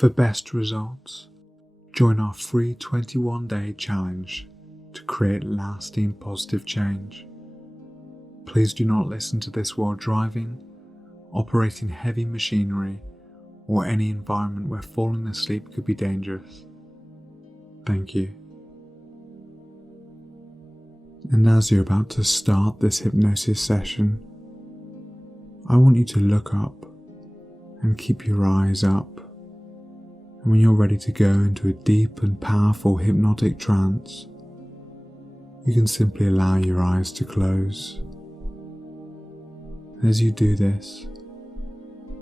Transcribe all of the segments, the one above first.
For best results, join our free 21-day challenge to create lasting positive change. Please do not listen to this while driving, operating heavy machinery, or any environment where falling asleep could be dangerous. Thank you. And as you're about to start this hypnosis session, I want you to look up and keep your eyes up. And when you're ready to go into a deep and powerful hypnotic trance, you can simply allow your eyes to close. And as you do this,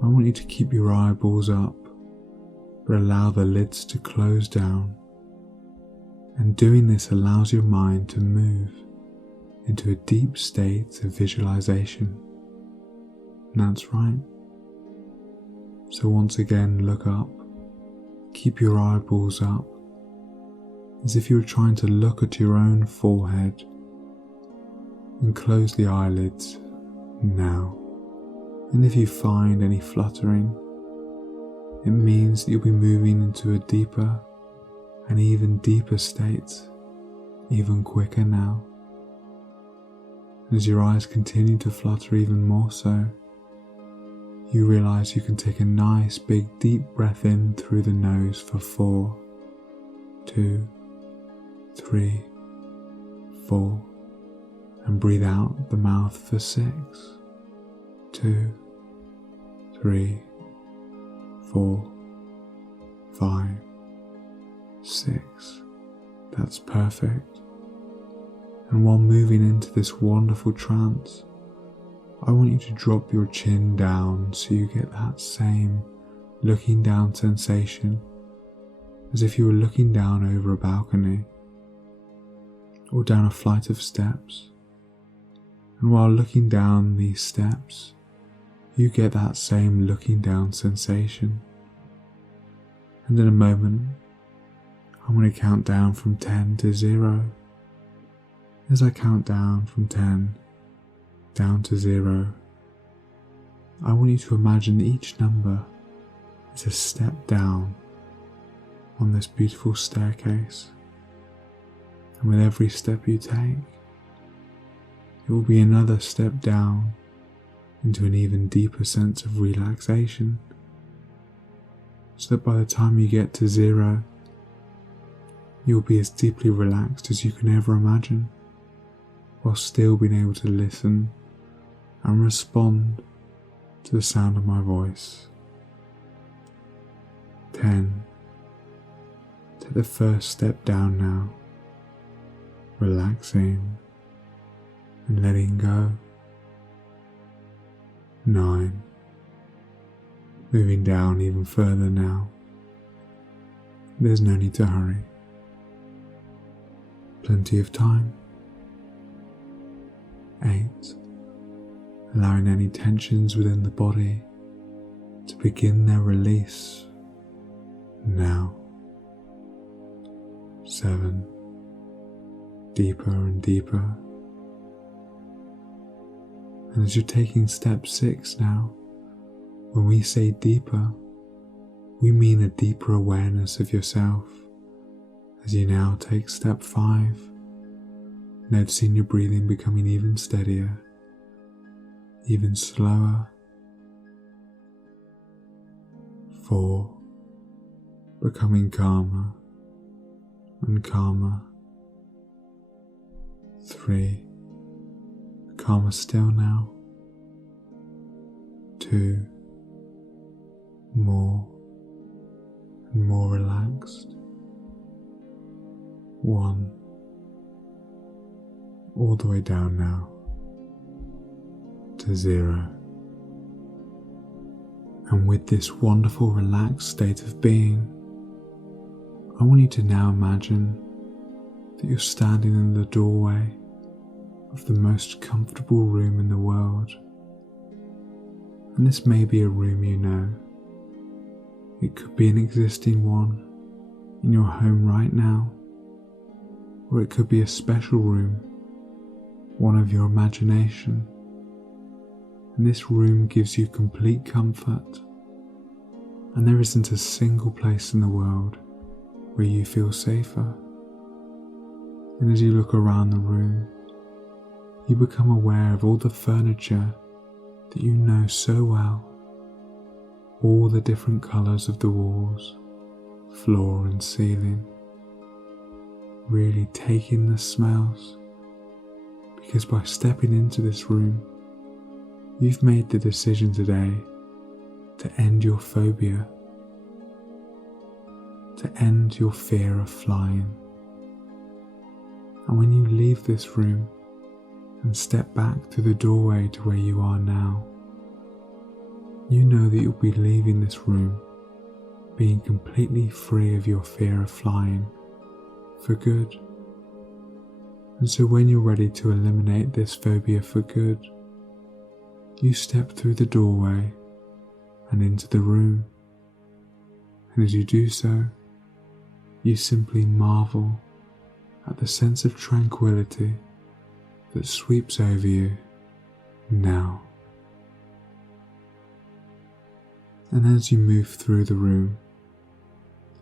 I want you to keep your eyeballs up, but allow the lids to close down. And doing this allows your mind to move into a deep state of visualization. And that's right. So once again, look up, keep your eyeballs up, as if you were trying to look at your own forehead, and close the eyelids now. And if you find any fluttering, it means that you'll be moving into a deeper and even deeper state, even quicker now. As your eyes continue to flutter even more so, you realize you can take a nice big deep breath in through the nose for 4, 2, 3, 4, and breathe out the mouth for 6, 2, 3, 4, 5, 6. That's perfect. And while moving into this wonderful trance, I want you to drop your chin down so you get that same looking down sensation, as if you were looking down over a balcony or down a flight of steps. And while looking down these steps, you get that same looking down sensation. And in a moment, I'm going to count down from 10 to 0. As I count down from 10 down to 0, I want you to imagine each number is a step down on this beautiful staircase. And with every step you take, it will be another step down into an even deeper sense of relaxation, so that by the time you get to 0, you'll be as deeply relaxed as you can ever imagine, while still being able to listen and respond to the sound of my voice. 10. Take the first step down now, relaxing and letting go. 9. Moving down even further now. There's no need to hurry. Plenty of time. 8. Allowing any tensions within the body to begin their release now. 7. Deeper and deeper. And as you're taking step 6 now, when we say deeper, we mean a deeper awareness of yourself. As you now take step 5, noticing your breathing becoming even steadier, even slower. 4, becoming calmer and calmer. 3, calmer still now. 2, more and more relaxed. 1, all the way down now to 0. And with this wonderful relaxed state of being, I want you to now imagine that you're standing in the doorway of the most comfortable room in the world. And this may be a room you know. It could be an existing one in your home right now, or it could be a special room, one of your imagination. And this room gives you complete comfort, and there isn't a single place in the world where you feel safer. And as you look around the room, you become aware of all the furniture that you know so well, all the different colours of the walls, floor and ceiling, really take in the smells, because by stepping into this room, you've made the decision today to end your phobia, to end your fear of flying. And when you leave this room and step back through the doorway to where you are now, you know that you'll be leaving this room being completely free of your fear of flying for good. And so when you're ready to eliminate this phobia for good, you step through the doorway and into the room. And as you do so, you simply marvel at the sense of tranquility that sweeps over you now. And as you move through the room,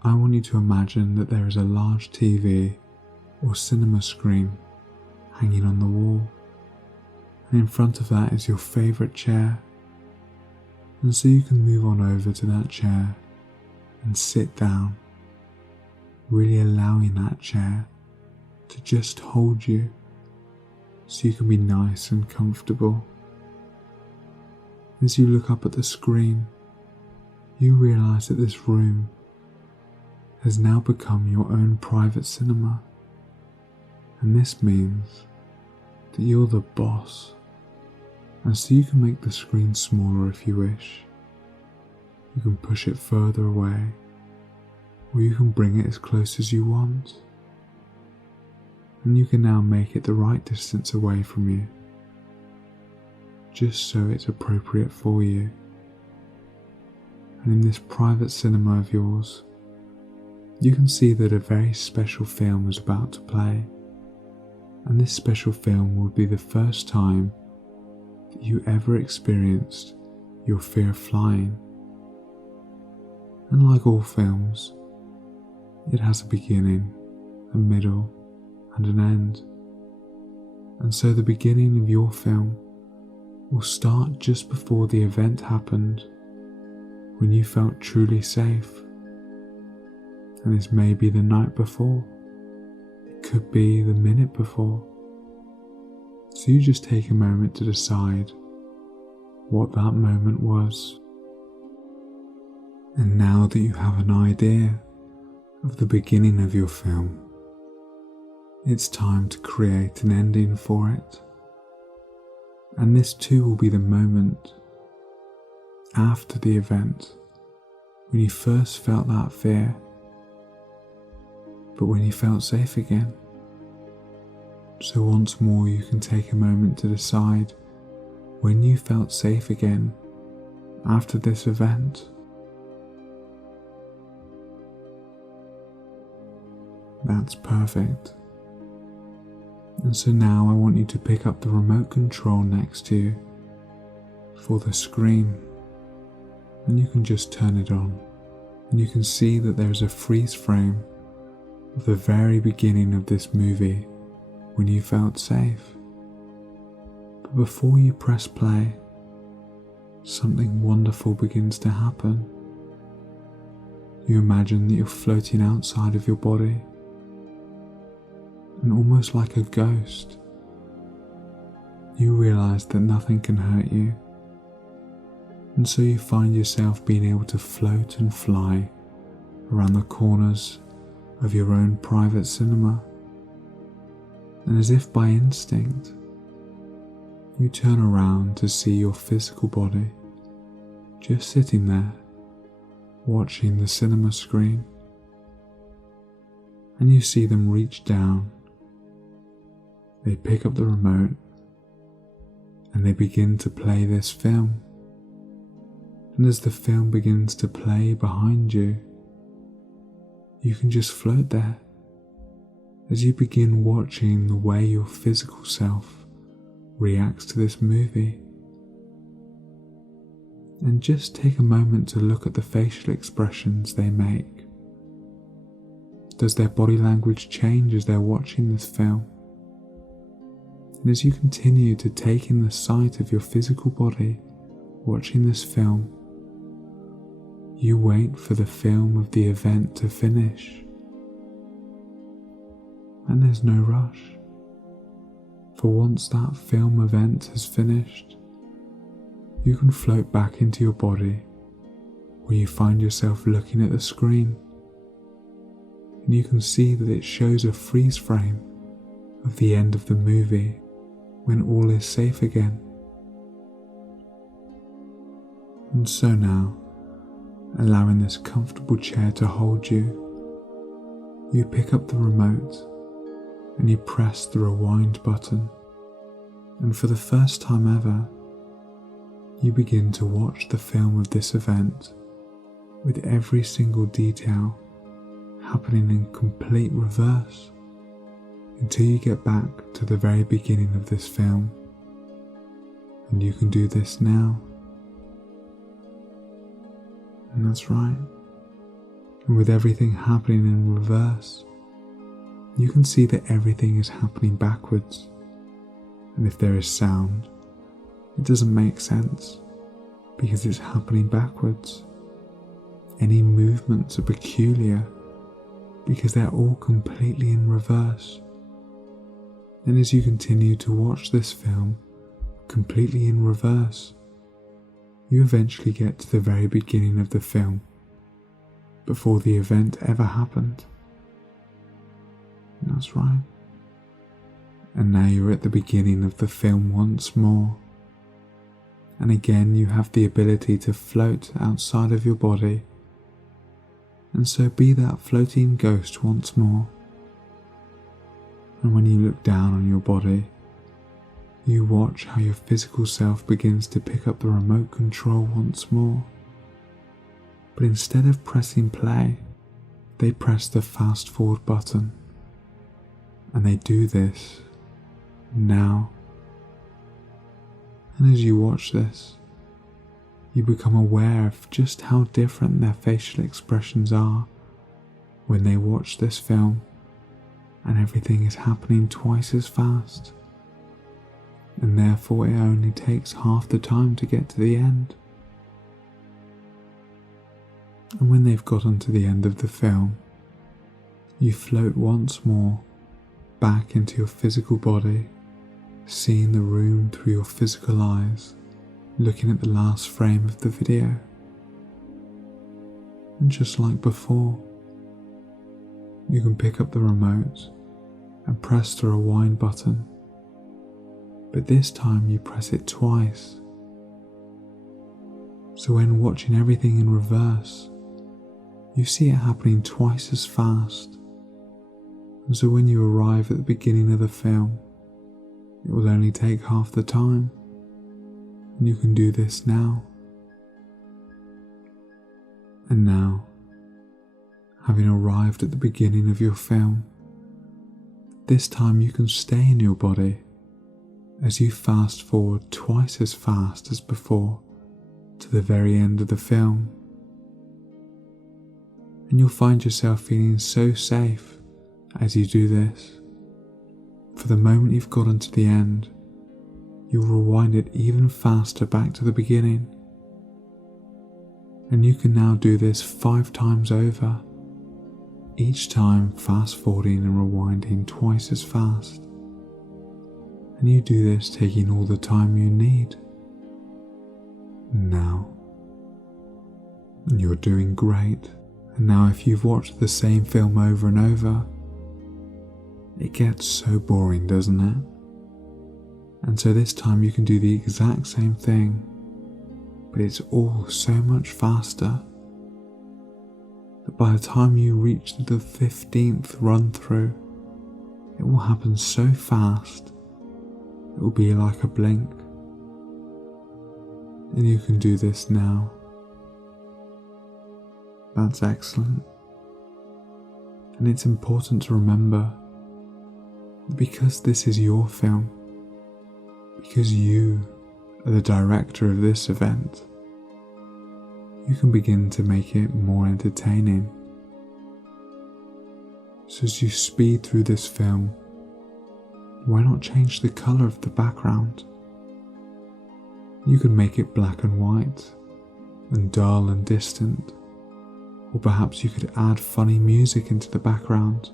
I want you to imagine that there is a large TV or cinema screen hanging on the wall, and in front of that is your favourite chair. And so you can move on over to that chair and sit down, really allowing that chair to just hold you so you can be nice and comfortable. As you look up at the screen, you realise that this room has now become your own private cinema, and this means that you're the boss, and so you can make the screen smaller if you wish. You can push it further away, or you can bring it as close as you want, and you can now make it the right distance away from you, just so it's appropriate for you. And in this private cinema of yours, you can see that a very special film is about to play, and this special film will be the first time that you ever experienced your fear of flying. And like all films, it has a beginning, a middle, and an end. And so the beginning of your film will start just before the event happened, when you felt truly safe. And this may be the night before, it could be the minute before. So you just take a moment to decide what that moment was. And now that you have an idea of the beginning of your film, it's time to create an ending for it. And this too will be the moment after the event when you first felt that fear, but when you felt safe again. So once more you can take a moment to decide when you felt safe again after this event. That's perfect. And so now I want you to pick up the remote control next to you for the screen, and you can just turn it on, and you can see that there is a freeze frame of the very beginning of this movie when you felt safe. But before you press play, something wonderful begins to happen. You imagine that you're floating outside of your body, and almost like a ghost, you realise that nothing can hurt you, and so you find yourself being able to float and fly around the corners of your own private cinema. And as if by instinct, you turn around to see your physical body just sitting there, watching the cinema screen. And you see them reach down, they pick up the remote, and they begin to play this film. And as the film begins to play behind you, you can just float there as you begin watching the way your physical self reacts to this movie. And just take a moment to look at the facial expressions they make. Does their body language change as they're watching this film? And as you continue to take in the sight of your physical body watching this film, you wait for the film of the event to finish. And there's no rush. For once that film event has finished, you can float back into your body where you find yourself looking at the screen, and you can see that it shows a freeze frame of the end of the movie when all is safe again. And so now, allowing this comfortable chair to hold you, you pick up the remote and you press the rewind button, and for the first time ever, you begin to watch the film of this event with every single detail happening in complete reverse until you get back to the very beginning of this film. And you can do this now. And that's right. And with everything happening in reverse, you can see that everything is happening backwards. And if there is sound, it doesn't make sense because it's happening backwards. Any movements are peculiar because they're all completely in reverse. And as you continue to watch this film completely in reverse, you eventually get to the very beginning of the film, before the event ever happened. And that's right. And now you're at the beginning of the film once more. And again you have the ability to float outside of your body, and so be that floating ghost once more. And when you look down on your body, you watch how your physical self begins to pick up the remote control once more. But instead of pressing play, they press the fast forward button. And they do this now. And as you watch this, you become aware of just how different their facial expressions are when they watch this film, and everything is happening twice as fast, and therefore it only takes half the time to get to the end. And when they've gotten to the end of the film, you float once more back into your physical body, seeing the room through your physical eyes, looking at the last frame of the video. And just like before, you can pick up the remote and press the rewind button, but this time you press it twice. So when watching everything in reverse, you see it happening twice as fast. And so when you arrive at the beginning of the film, it will only take half the time. And you can do this now. And now, having arrived at the beginning of your film, this time you can stay in your body as you fast forward twice as fast as before to the very end of the film. And you'll find yourself feeling so safe as you do this. For the moment you've gotten to the end, you'll rewind it even faster back to the beginning. And you can now do this 5 times over, each time fast forwarding and rewinding twice as fast. And you do this taking all the time you need. Now, you're doing great. And now if you've watched the same film over and over, it gets so boring, doesn't it? And so this time you can do the exact same thing, but it's all so much faster that by the time you reach the 15th run through, it will happen so fast, it will be like a blink. And you can do this now. That's excellent. And it's important to remember that because this is your film, because you are the director of this event, you can begin to make it more entertaining. So as you speed through this film, why not change the colour of the background? You can make it black and white, and dull and distant, or perhaps you could add funny music into the background.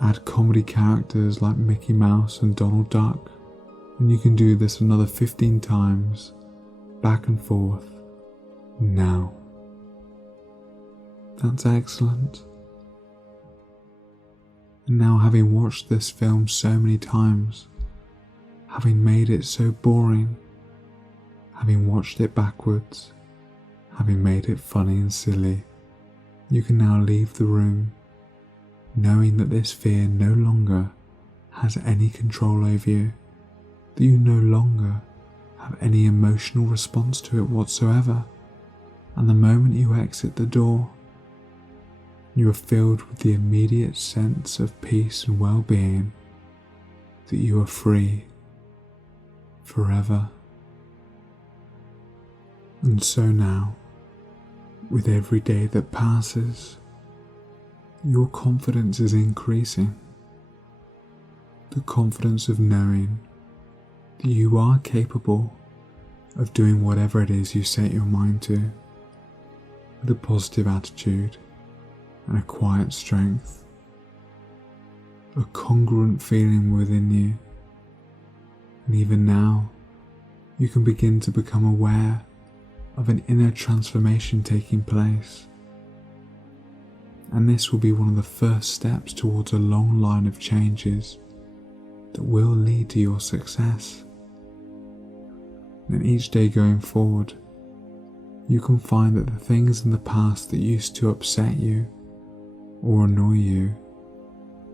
Add comedy characters like Mickey Mouse and Donald Duck, and you can do this another 15 times, back and forth, now. That's excellent. And now, having watched this film so many times, having made it so boring, having watched it backwards, having made it funny and silly, you can now leave the room knowing that this fear no longer has any control over you, that you no longer have any emotional response to it whatsoever, and the moment you exit the door, you are filled with the immediate sense of peace and well-being, that you are free forever. And so now, with every day that passes, your confidence is increasing. The confidence of knowing that you are capable of doing whatever it is you set your mind to, with a positive attitude and a quiet strength, a congruent feeling within you. And even now, you can begin to become aware of an inner transformation taking place. And this will be one of the first steps towards a long line of changes that will lead to your success. And each day going forward, you can find that the things in the past that used to upset you or annoy you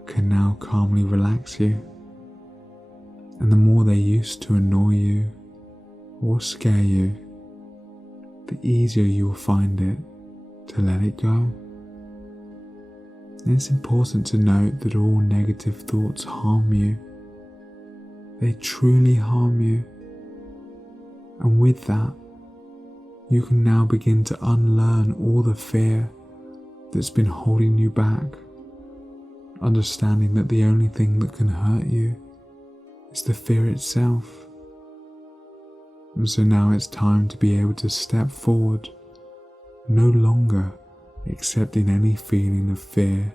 can now calmly relax you. And the more they used to annoy you or scare you, the easier you will find it to let it go. And it's important to note that all negative thoughts harm you. They truly harm you. And with that, you can now begin to unlearn all the fear that's been holding you back, understanding that the only thing that can hurt you is the fear itself. And so now it's time to be able to step forward, no longer accepting any feeling of fear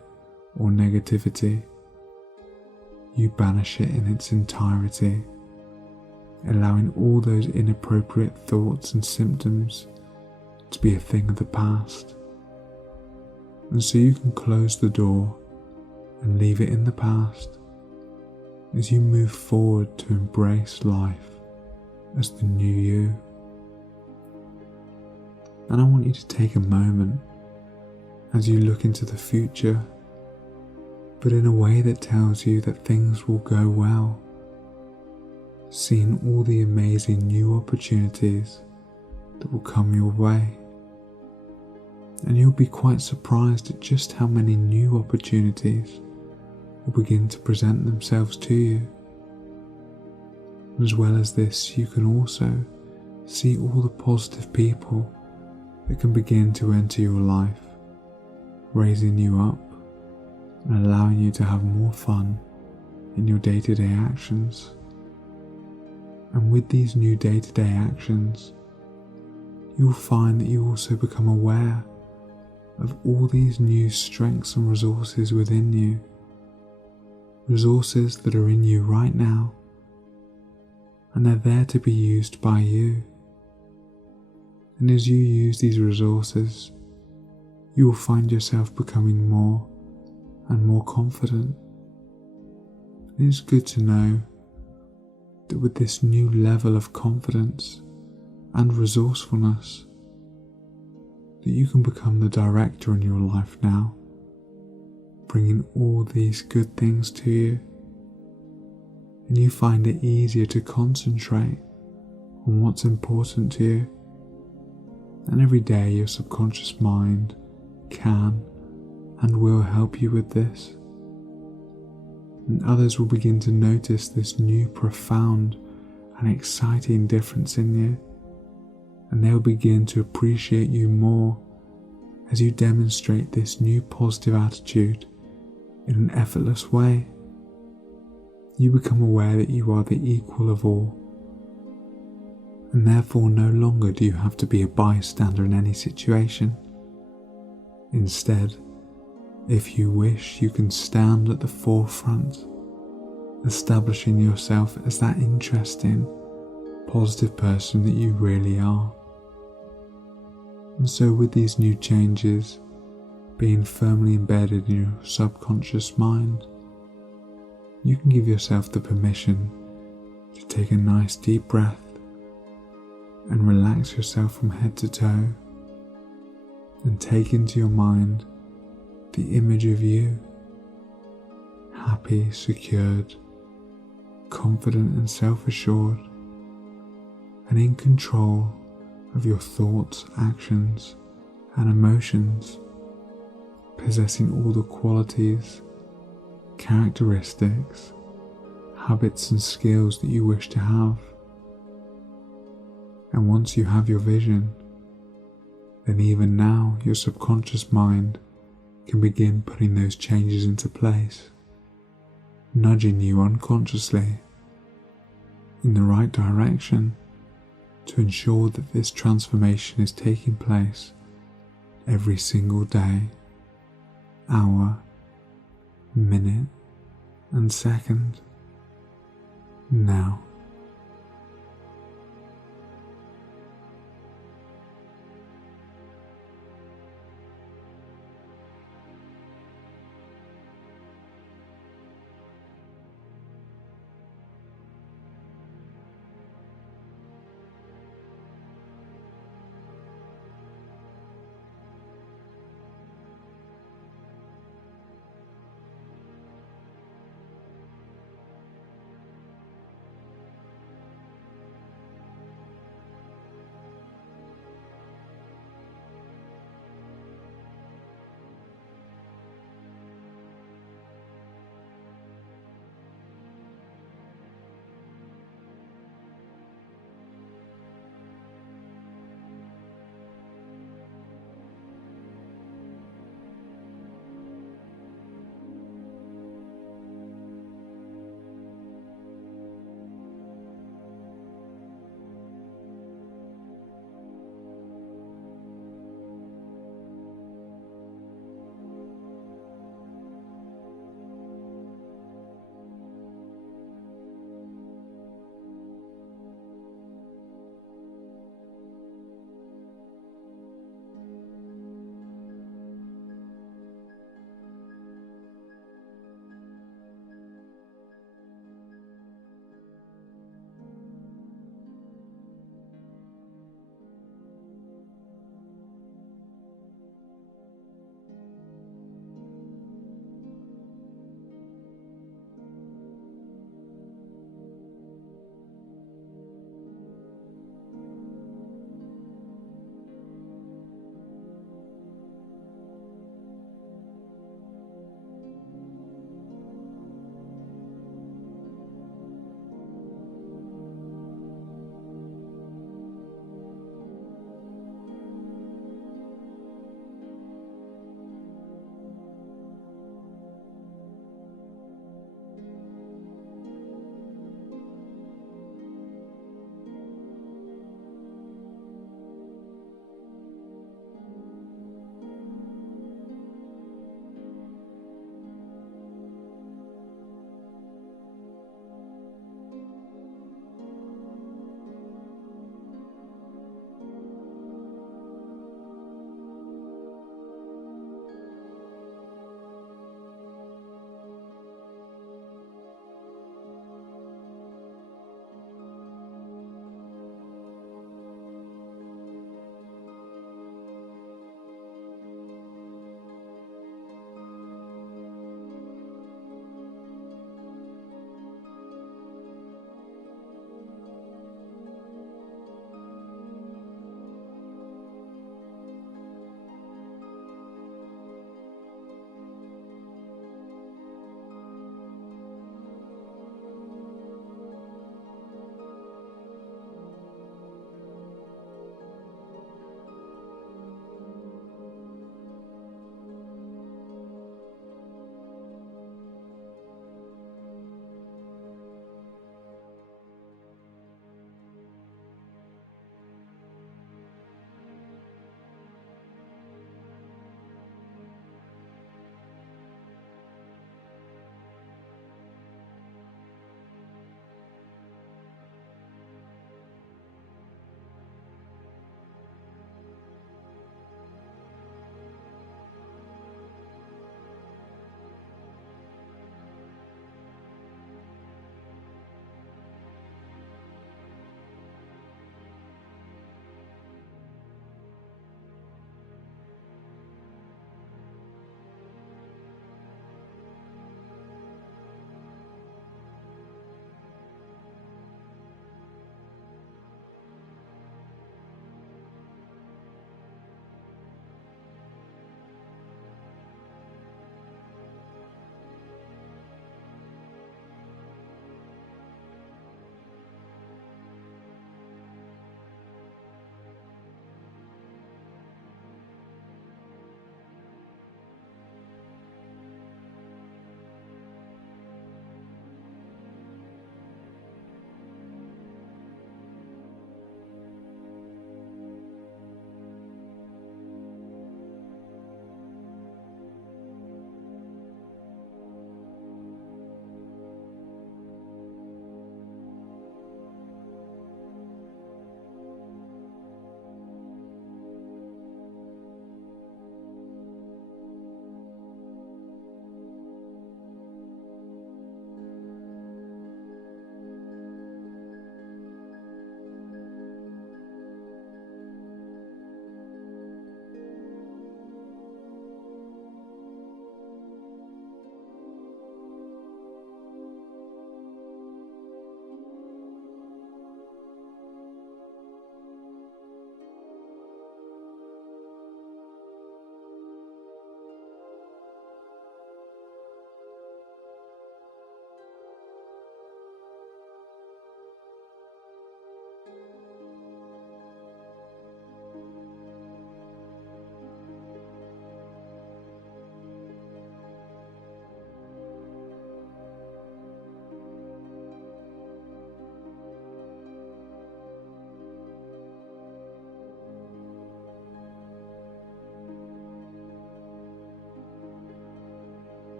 or negativity. You banish it in its entirety, allowing all those inappropriate thoughts and symptoms to be a thing of the past. And so you can close the door and leave it in the past as you move forward to embrace life as the new you. And I want you to take a moment as you look into the future, but in a way that tells you that things will go well, seeing all the amazing new opportunities that will come your way. And you'll be quite surprised at just how many new opportunities will begin to present themselves to you. As well as this, you can also see all the positive people that can begin to enter your life, raising you up and allowing you to have more fun in your day-to-day actions. And with these new day-to-day actions, you'll find that you also become aware of all these new strengths and resources within you, resources that are in you right now, and they're there to be used by you. And as you use these resources, you will find yourself becoming more and more confident. And it's good to know that with this new level of confidence and resourcefulness, that you can become the director in your life now, bringing all these good things to you, and you find it easier to concentrate on what's important to you. And every day your subconscious mind can and will help you with this. And others will begin to notice this new profound and exciting difference in you. and they'll begin to appreciate you more as you demonstrate this new positive attitude in an effortless way. You become aware that you are the equal of all, and therefore no longer do you have to be a bystander in any situation. Instead, if you wish, you can stand at the forefront, establishing yourself as that interesting, positive person that you really are. And so with these new changes being firmly embedded in your subconscious mind, you can give yourself the permission to take a nice deep breath and relax yourself from head to toe, and take into your mind the image of you, happy, secured, confident and self-assured, and in control of your thoughts, actions, and emotions, possessing all the qualities, characteristics, habits and skills that you wish to have. And once you have your vision, then even now your subconscious mind can begin putting those changes into place, nudging you unconsciously in the right direction to ensure that this transformation is taking place every single day, hour, minute, and second. Now.